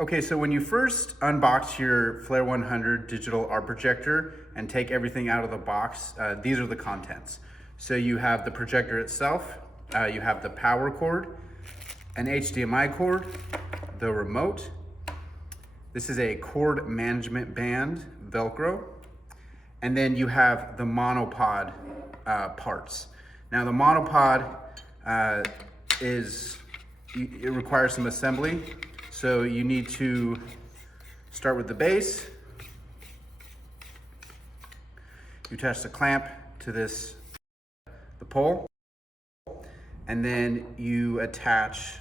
Okay, so when you first unbox your Flare 100 digital art projector and take everything out of the box, these are the contents. So you have the projector itself, you have the power cord, an HDMI cord, the remote. This is a cord management band, Velcro. And then you have the monopod parts. Now the monopod it requires some assembly. So you need to start with the base. You attach the clamp to the pole, and then you attach,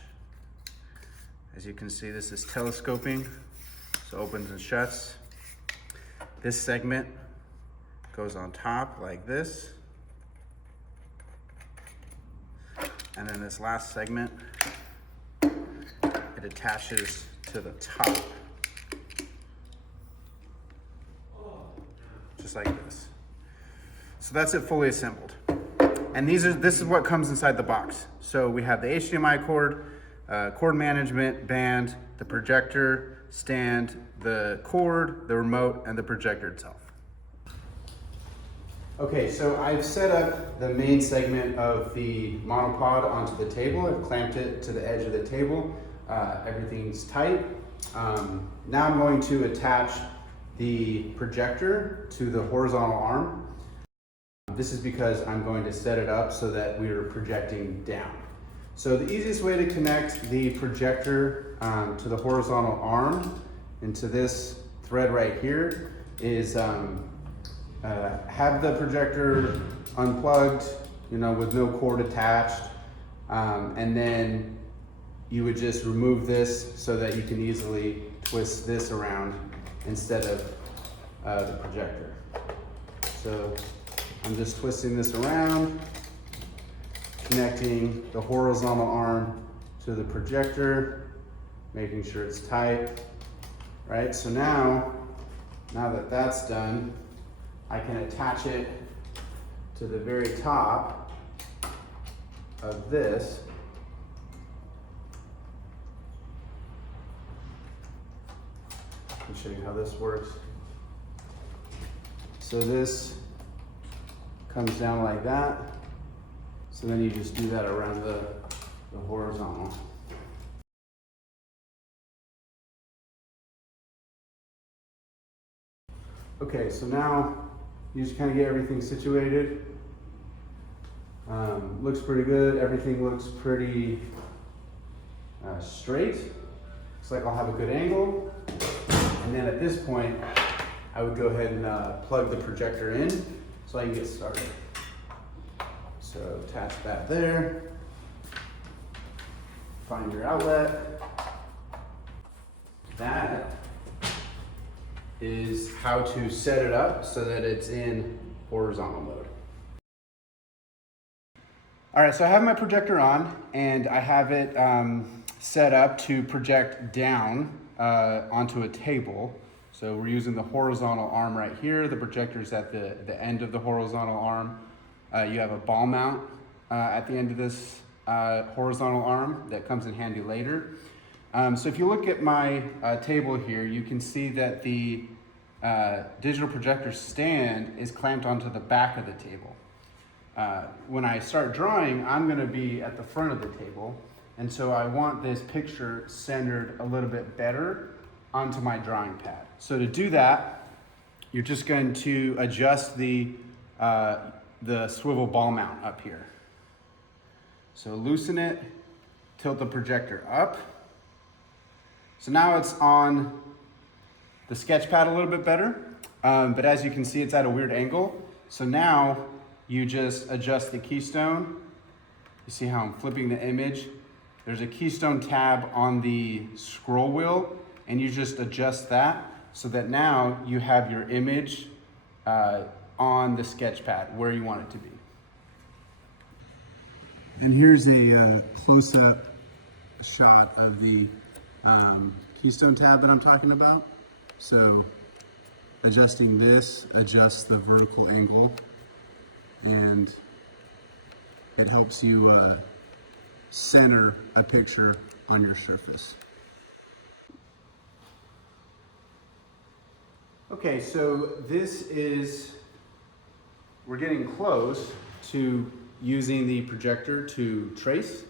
as you can see, this is telescoping, so opens and shuts. This segment goes on top like this. And then this last segment, it attaches to the top, just like this. So that's it fully assembled. And this is what comes inside the box. So we have the HDMI cord, cord management band, the projector stand, the cord, the remote, and the projector itself. Okay, so I've set up the main segment of the monopod onto the table. I've clamped it to the edge of the table. Everything's tight. Now I'm going to attach the projector to the horizontal arm. This is because I'm going to set it up so that we are projecting down. So the easiest way to connect the projector to the horizontal arm into this thread right here is have the projector unplugged, with no cord attached, and then you would just remove this so that you can easily twist this around instead of the projector. So I'm just twisting this around, connecting the horizontal arm to the projector, making sure it's tight, right? So now that that's done, I can attach it to the very top of this. I'll show you how this works. So this comes down like that. So then you just do that around the horizontal. Okay, so now you just kind of get everything situated. Looks pretty good. Everything looks pretty straight. Looks like I'll have a good angle. And then at this point, I would go ahead and plug the projector in so I can get started. So attach that there. Find your outlet. That is how to set it up so that it's in horizontal mode. All right, so I have my projector on and I have it set up to project down onto a table. So we're using the horizontal arm right here. The projector's at the end of the horizontal arm. You have a ball mount at the end of this horizontal arm that comes in handy later. So if you look at my table here, you can see that the digital projector stand is clamped onto the back of the table. When I start drawing, I'm going to be at the front of the table, and so I want this picture centered a little bit better onto my drawing pad. So to do that, you're just going to adjust the swivel ball mount up here. So loosen it, tilt the projector up. So now it's on the sketch pad a little bit better, but as you can see, it's at a weird angle. So now you just adjust the keystone. You see how I'm flipping the image? There's a keystone tab on the scroll wheel, and you just adjust that so that now you have your image on the sketch pad where you want it to be. And here's a close-up shot of the keystone tab that I'm talking about. So adjusting this adjusts the vertical angle, and it helps you center a picture on your surface. Okay, so we're getting close to using the projector to trace.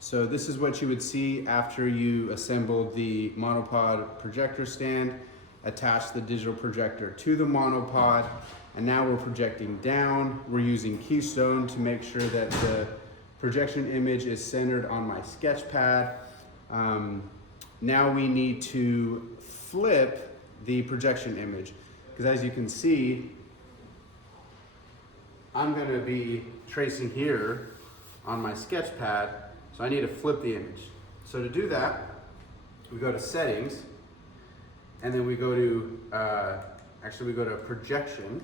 So this is what you would see after you assembled the monopod projector stand, attached the digital projector to the monopod, and now we're projecting down. We're using keystone to make sure that the projection image is centered on my sketch pad. Now we need to flip the projection image, because as you can see, I'm going to be tracing here on my sketch pad, so I need to flip the image. So to do that, we go to settings, and then we go to, we go to projection,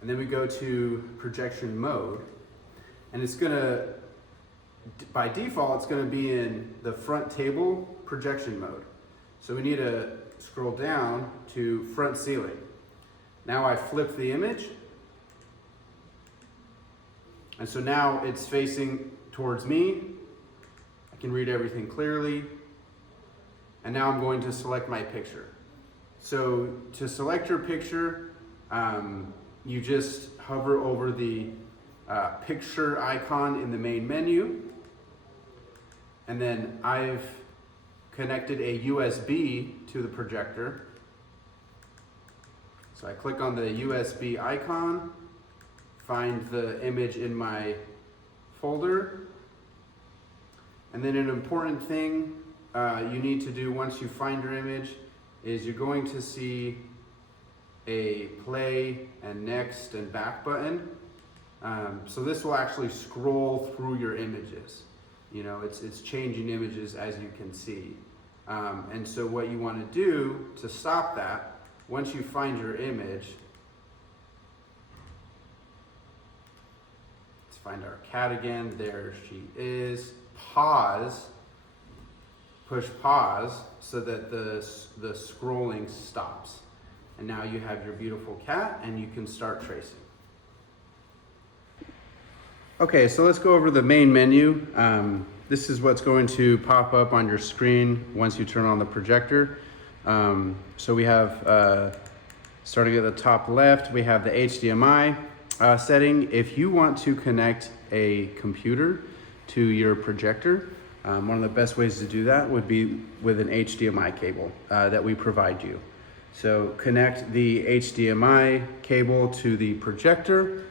and then we go to projection mode, and it's gonna, by default, it's gonna be in the front table projection mode. So we need to scroll down to front ceiling. Now I flip the image, and so now it's facing towards me. I can read everything clearly. And now I'm going to select my picture. So to select your picture, you just hover over the picture icon in the main menu. And then I've connected a USB to the projector. So I click on the USB icon, find the image in my folder, and then an important thing you need to do once you find your image is you're going to see a play and next and back button. So this will actually scroll through your images. You know, it's changing images as you can see. And so what you want to do to stop that, once you find your image, let's find our cat again. There she is. Pause. Push pause so that the scrolling stops. And now you have your beautiful cat and you can start tracing. Okay, so let's go over the main menu. This is what's going to pop up on your screen once you turn on the projector. So we have, starting at the top left, we have the HDMI setting. If you want to connect a computer to your projector, one of the best ways to do that would be with an HDMI cable that we provide you. So connect the HDMI cable to the projector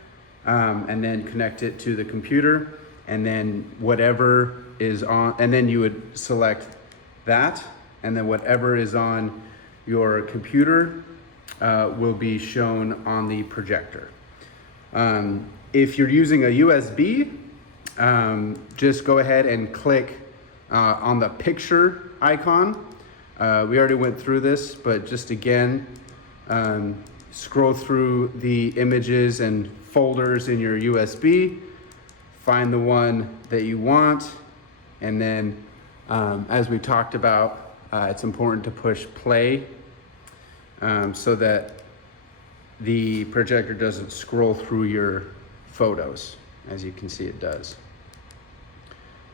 and then connect it to the computer, and then whatever is on, and then you would select that, and then whatever is on your computer will be shown on the projector. If you're using a USB, just go ahead and click on the picture icon. We already went through this, but just again, scroll through the images and folders in your USB, find the one that you want, and then as we talked about, it's important to push play so that the projector doesn't scroll through your photos. As you can see, it does.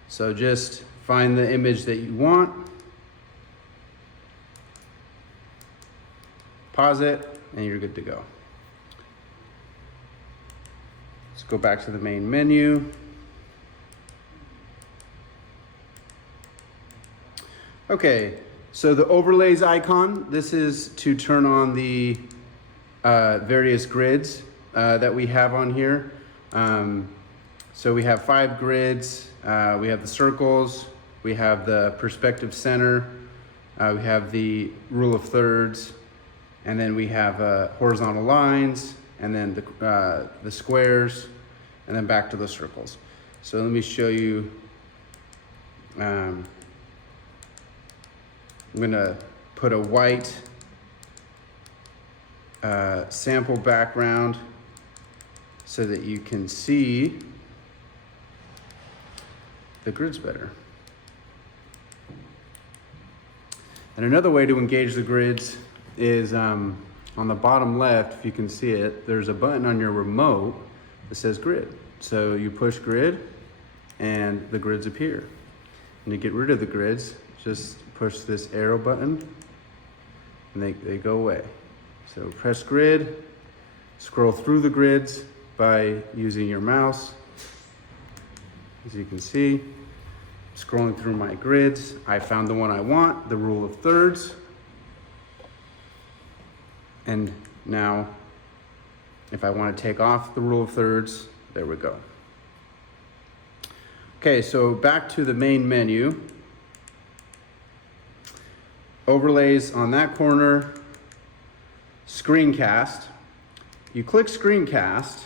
So just find the image that you want, pause it, and you're good to go. Let's go back to the main menu. Okay, so the overlays icon, this is to turn on the various grids that we have on here. So we have 5 grids, we have the circles, we have the perspective center, we have the rule of thirds, and then we have horizontal lines, and then the squares, and then back to the circles. So let me show you. I'm gonna put a white sample background so that you can see the grids better. And another way to engage the grids is on the bottom left, if you can see it, there's a button on your remote that says grid. So you push grid and the grids appear. And to get rid of the grids, just push this arrow button, and and they go away. So press grid, scroll through the grids by using your mouse. As you can see, scrolling through my grids, I found the one I want, the rule of thirds. And now, if I want to take off the rule of thirds, there we go. Okay, so back to the main menu. Overlays on that corner, screencast. You click screencast.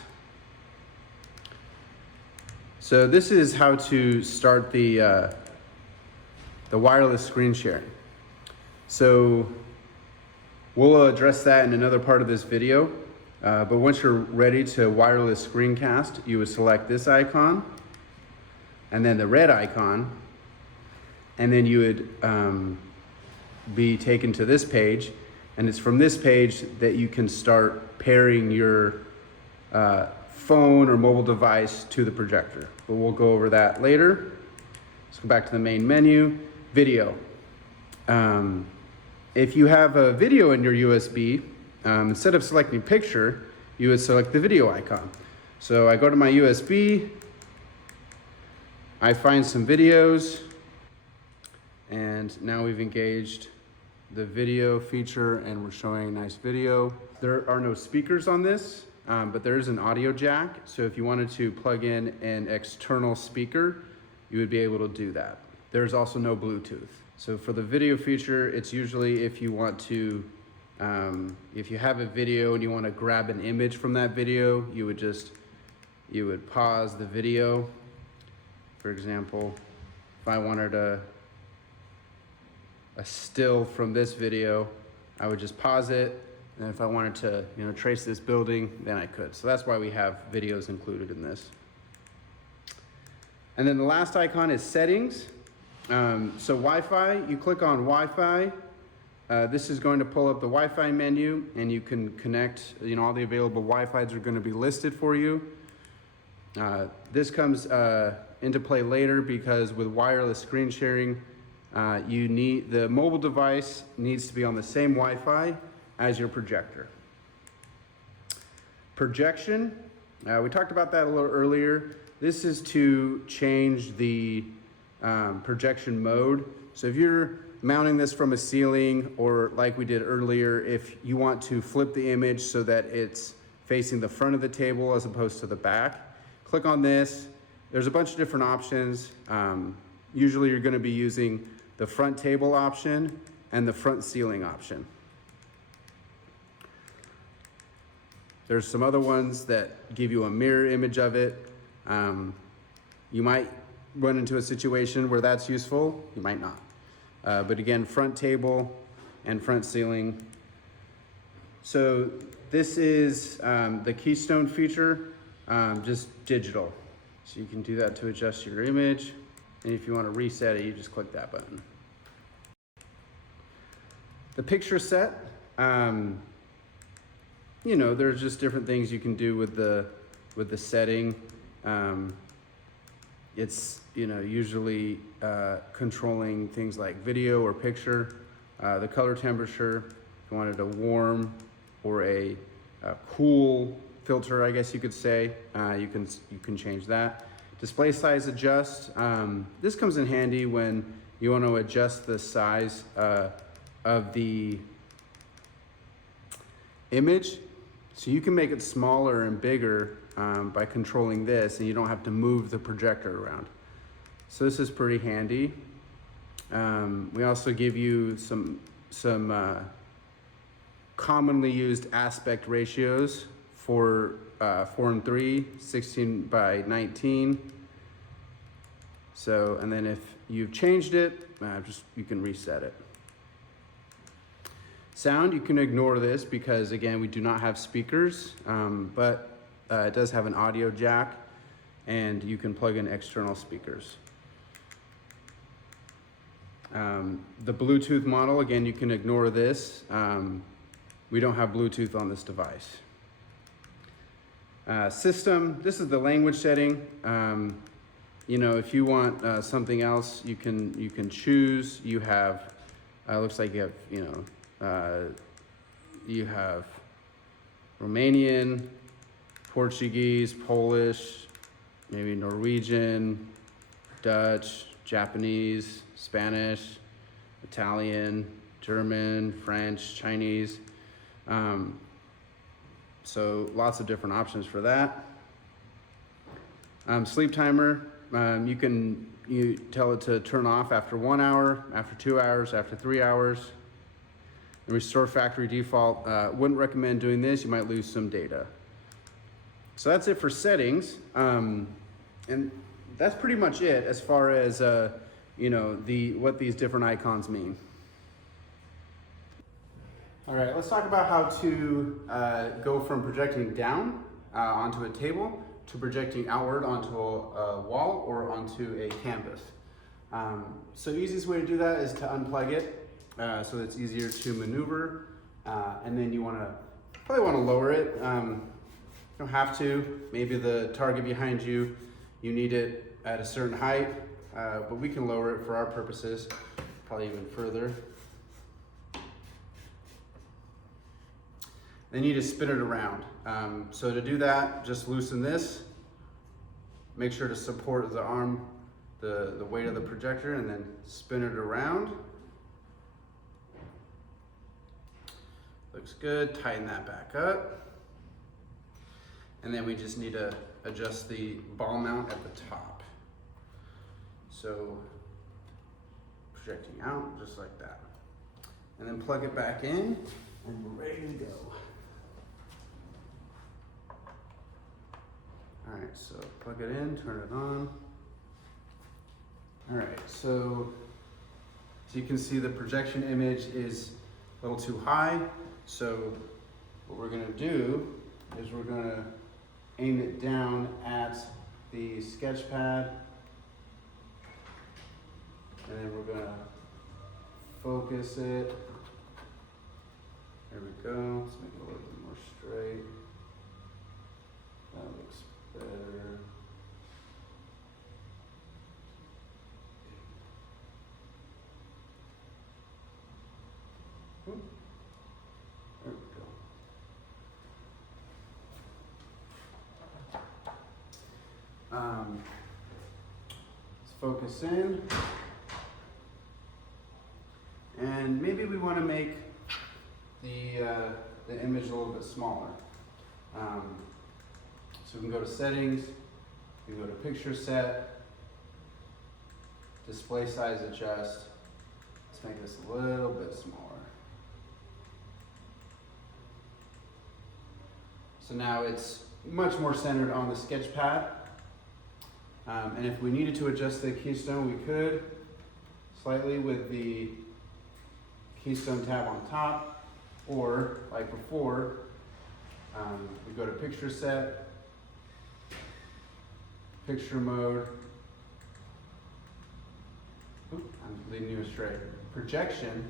So this is how to start the wireless screen sharing. So we'll address that in another part of this video. But once you're ready to wireless screencast, you would select this icon and then the red icon, and then you would be taken to this page, and it's from this page that you can start pairing your phone or mobile device to the projector. But we'll go over that later. Let's go back to the main menu, video. If you have a video in your USB, instead of selecting picture, you would select the video icon. So I go to my USB, I find some videos, and now we've engaged the video feature and we're showing a nice video. There are no speakers on this, but there is an audio jack. So if you wanted to plug in an external speaker, you would be able to do that. There's also no Bluetooth. So for the video feature, it's usually if you want to, if you have a video and you want to grab an image from that video, you would pause the video. For example, if I wanted a still from this video, I would just pause it, and if I wanted to, trace this building, then I could. So that's why we have videos included in this. And then the last icon is settings. So Wi-Fi, you click on Wi-Fi. This is going to pull up the Wi-Fi menu, and you can connect, all the available Wi-Fis are going to be listed for you. This comes into play later because with wireless screen sharing, the mobile device needs to be on the same Wi-Fi as your projector. Projection, we talked about that a little earlier. This is to change the projection mode. So if you're mounting this from a ceiling, or like we did earlier, if you want to flip the image so that it's facing the front of the table as opposed to the back, click on this. There's a bunch of different options. Usually you're going to be using the front table option and the front ceiling option. There's some other ones that give you a mirror image of it. You might run into a situation where that's useful, you might not. But again, front table and front ceiling. So this is the keystone feature, just digital. So you can do that to adjust your image. And if you want to reset it, you just click that button. The picture set, there's just different things you can do with the setting. It's usually controlling things like video or picture, the color temperature. If you wanted a warm or a cool filter, I guess you could say, you can change that. Display size adjust. This comes in handy when you want to adjust the size of the image. So you can make it smaller and bigger by controlling this, and you don't have to move the projector around. So this is pretty handy. We also give you some commonly used aspect ratios for 4:3, 16:19. So, and then if you've changed it, you can reset it. Sound, you can ignore this because again, we do not have speakers, but it does have an audio jack, and you can plug in external speakers. The Bluetooth model, again, you can ignore this. We don't have Bluetooth on this device. System, this is the language setting. If you want something else, you can choose. You have, looks like you have, You have Romanian, Portuguese, Polish, maybe Norwegian, Dutch, Japanese, Spanish, Italian, German, French, Chinese. So lots of different options for that. Sleep timer, you tell it to turn off after 1 hour, after 2 hours, after 3 hours. And restore factory default. Wouldn't recommend doing this, you might lose some data. So that's it for settings. And that's pretty much it as far as what these different icons mean. All right, let's talk about how to go from projecting down onto a table to projecting outward onto a wall or onto a canvas. So the easiest way to do that is to unplug it so it's easier to maneuver. And then you probably want to lower it. You don't have to. Maybe the target behind you, you need it at a certain height, but we can lower it for our purposes, probably even further. Then you just spin it around. So to do that, just loosen this. Make sure to support the arm, the weight of the projector, and then spin it around. Looks good, tighten that back up. And then we just need to adjust the ball mount at the top. So projecting out just like that. And then plug it back in and we're ready to go. All right, so plug it in, turn it on. All right, so as you can see, the projection image is a little too high. So what we're gonna do is we're gonna aim it down at the sketch pad. And then we're gonna focus it. There we go, let's make it a little bit more straight. That looks better. Oop. There we go. Let's focus in. And maybe we want to make the image a little bit smaller. So we can go to settings, we can go to picture set, display size adjust. Let's make this a little bit smaller. So now it's much more centered on the sketch pad. And if we needed to adjust the keystone, we could slightly with the keystone tab on top, or like before, we go to picture set, picture mode. Oop, I'm leading you astray. Projection,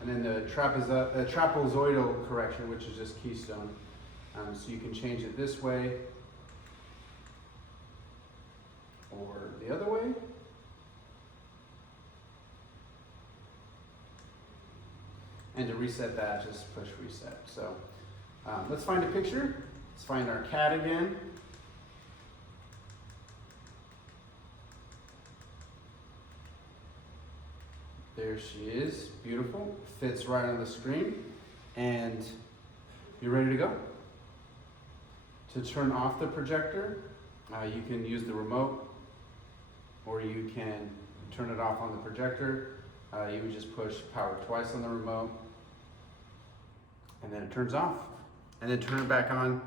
and then the trapezoidal correction, which is just keystone. So you can change it this way or the other way. And to reset that, just push reset. So let's find a picture. Let's find our cat again. There she is, beautiful, fits right on the screen, and you're ready to go. To turn off the projector, you can use the remote, or you can turn it off on the projector. You would just push power twice on the remote, and then it turns off. And then turn it back on.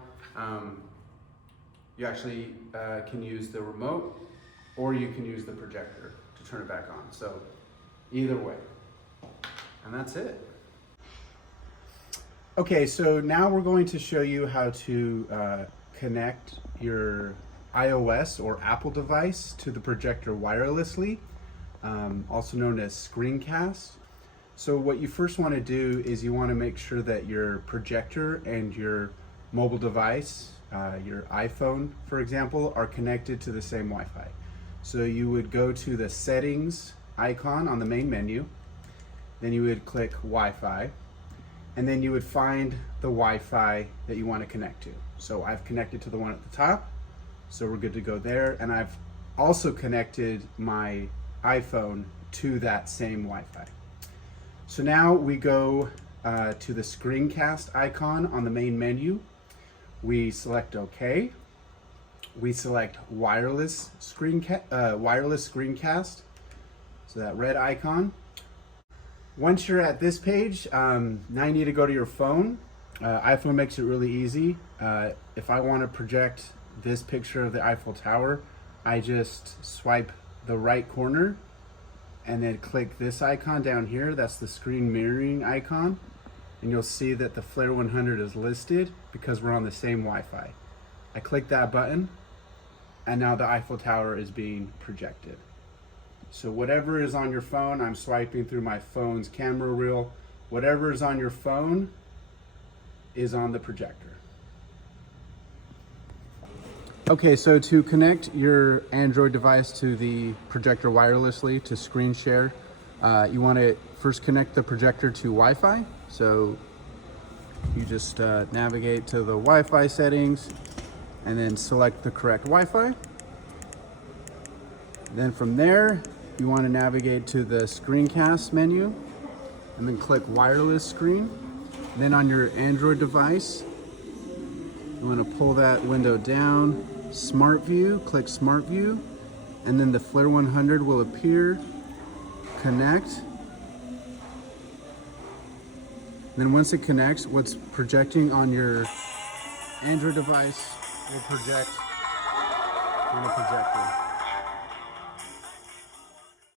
You actually can use the remote, or you can use the projector to turn it back on. So either way, and that's it. Okay, so now we're going to show you how to connect your iOS or Apple device to the projector wirelessly, also known as screencast. So what you first want to do is you want to make sure that your projector and your mobile device, your iPhone, for example, are connected to the same Wi-Fi. So you would go to the settings icon on the main menu, then you would click Wi-Fi, and then you would find the Wi-Fi that you want to connect to. So I've connected to the one at the top, so we're good to go there. And I've also connected my iPhone to that same Wi-Fi. So now we go to the screencast icon on the main menu. We select OK. We select wireless screencast, so that red icon. Once you're at this page, now you need to go to your phone. iPhone makes it really easy. If I want to project this picture of the Eiffel Tower, I just swipe the right corner and then click this icon down here. That's the screen mirroring icon. And you'll see that the Flare 100 is listed because we're on the same Wi-Fi. I click that button, and now the Eiffel Tower is being projected. So whatever is on your phone, I'm swiping through my phone's camera reel. Whatever is on your phone is on the projector. Okay, so to connect your Android device to the projector wirelessly to screen share, you want to first connect the projector to Wi-Fi. So you just navigate to the Wi-Fi settings and then select the correct Wi-Fi. Then from there, you want to navigate to the screencast menu and then click wireless screen. Then on your Android device, you want to pull that window down, Smart View, click Smart View, and then the Flare 100 will appear, connect. Then once it connects, what's projecting on your Android device will project on the projector.